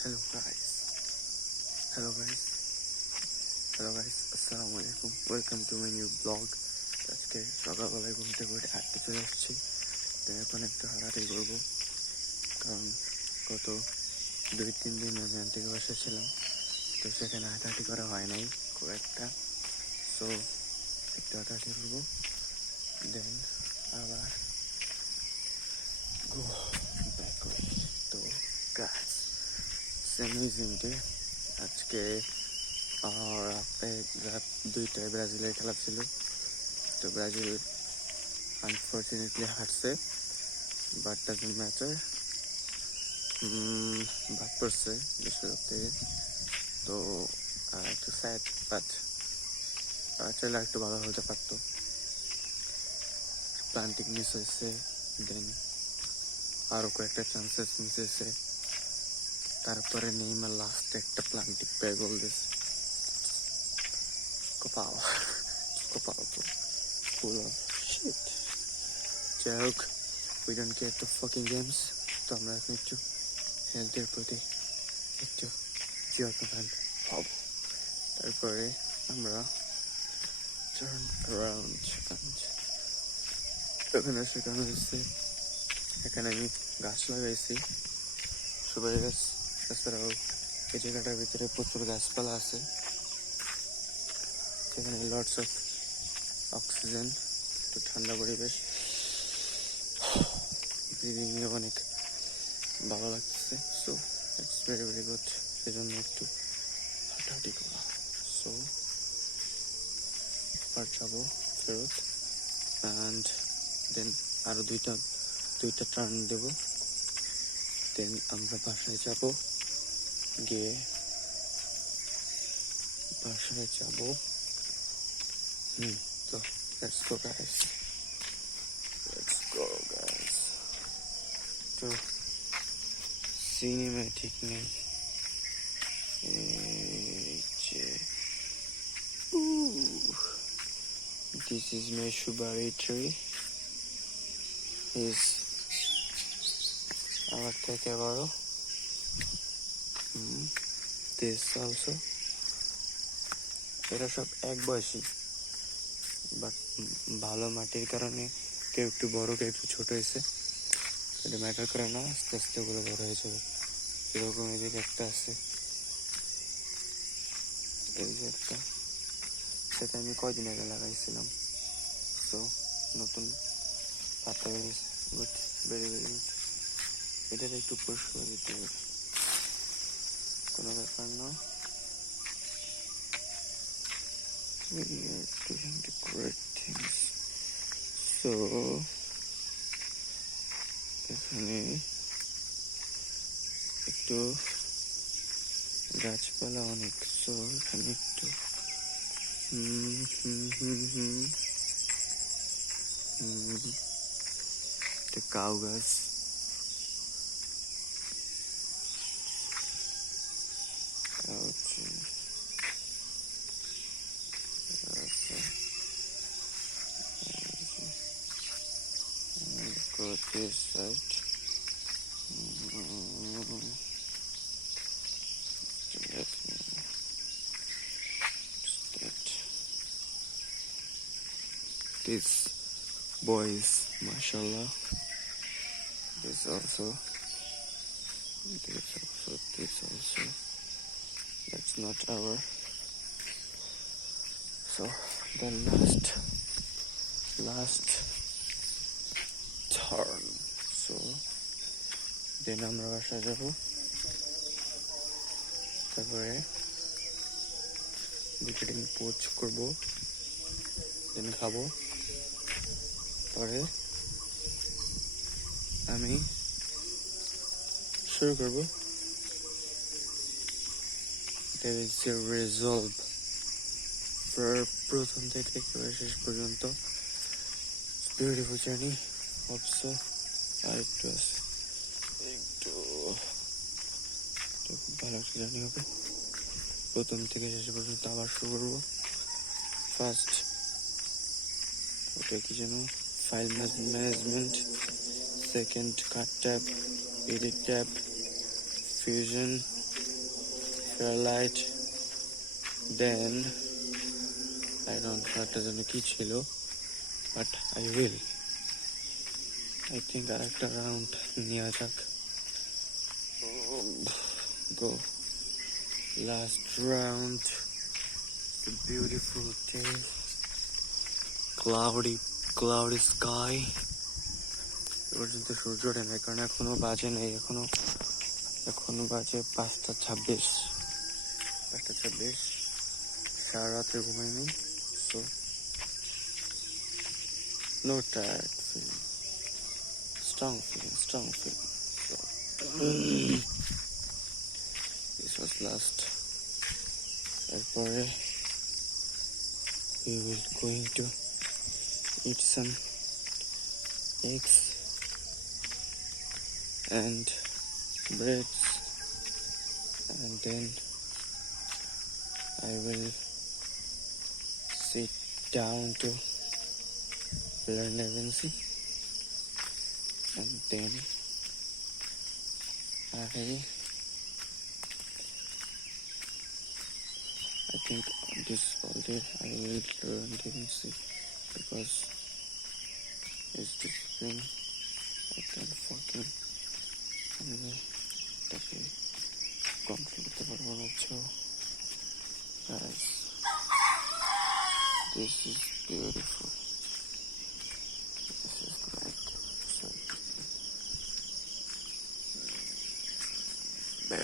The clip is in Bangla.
Hello guys, hello guys, hello guys, আসসালামু আলাইকুম, welcome to my new blog. আজকে সকালবেলায় ঘুম থেকে উঠে হাঁটতে চলে আসছি। তো এখন একটু হাঁটাহাঁটি করবো, কারণ গত 2-3 দিন আমি আন্টিকে বাসায় ছিলাম, তো সেখানে হাঁটাহাঁটি করা হয় নাই খুব একটা। সো একটু হাঁটাহাঁটি করবো, দেন আবার গো ব্যাক ওয়ে। তো গাইস, ইটস অ্যামেজিং ডে। আজকে রাত 2টায় ব্রাজিলের খেলা ছিল। তো ব্রাজিল আনফর্চুনেটলি হারছে, বাট ডাজন্ট ম্যাটার। বাদ পড়ছে বিশ্বকাপ থেকে। তো একটু স্যাড, বাট চাইলে একটু ভালো হতে পারতো। প্লান্টিং মিস হয়েছে, দেন আরও কয়েকটা চান্সেস মিস হয়েছে। তারপরে নেইমার লাস্টে একটা প্লান্টিং পেয়ে গোল দিয়েছে। কপাল কপাল তো ফুল অফ শিট। যাই হোক, we don't care to fucking games. তো আমরা এখন একটু হেলথের প্রতি একটু যত্নবান হব। তারপরে আমরা টার্ন অ্যারাউন্ড। এখানে শেখানো হয়েছে, এখানে আমি গাছ লাগাইছি, সুপারি গাছ। এছাড়াও এই জায়গাটার ভিতরে প্রচুর গাছপালা আছে, সেখানে লটস অফ অক্সিজেন, একটু ঠান্ডা পরিবেশ, ব্রিদিংয়ে অনেক ভালো লাগতেছে। So it's very very good. সেজন্য একটু হাঁটাহাঁটি করা। সো এবার যাবো ফেরত, অ্যান্ড দেন আরও দুইটা টার্ন দেব, দেন আমরা বাসায় যাব। গিয়ে বাসায় যাব। তো let's go guys, let's go guys. তো সিনেম্যাটিক নেই, এই যে this is my Shubari tree. Is আমার থেকে বড়। This also. এরা সব এক বয়সী, বাট ভালো মাটির কারণে কেউ একটু বড়, কেউ একটু ছোট হয়েছে। এটা ম্যাটার করে না, আস্তে আস্তে ওগুলো বড় হয়ে যাবে। এরকম এদিকে একটা আছে, এই যে একটা, সেটা আমি কয়দিন আগে লাগাইছিলাম। তো নতুন পাতা বেরিয়েছে, গুড, ভেরি ভেরি গুড। এটার একটু পরিষ্কার দিতে হবে, কোনো ব্যাপার না। We are doing the correct things. So এখানে একটু গাছপালা অনেক, সো এখানে একটু একটা কাউ গাছ, কাউ tree আছে। Go this side. Let me start. These boys, mashallah. This also. This also. That's not our. So the last turn. So then আমরা বাসায় যাবো, তারপরে দুটো দিন পোচ করবো, দেন খাবো। পরে আমি শুরু করবো রিজলভ প্রথম থেকে একেবারে শেষ পর্যন্ত। Beautiful journey. অবশ্য আর একটু আছে, একটু খুব ভালো একটা জার্নি হবে। প্রথম থেকে শেষ পর্যন্ত আবার শুরু করবো। ফার্স্ট ওটা কি যেন, file management, second cut tab, edit tab, fusion, light, then I don't know একটা যেন কি ছিল, but I will. I think আরেকটা রাউন্ড নেওয়া যাক. Go. Last round. It's a beautiful day. Cloudy sky. পর্যন্ত সূর্য ওঠে না কারণ এখনো বাজে নেই, এখনো বাজে 5:26. সারা রাত্রে ঘুমাইনি, so no tired feeling, strong feeling. So this was last. এরপরে we will going to eat some eggs and breads, and then I will sit down to learn Levency, and then I think this all day I will learn Levency because it's discipline. I can fucking তাকে কন্ট্রোল করতে পারবো না. So guys, this is beautiful.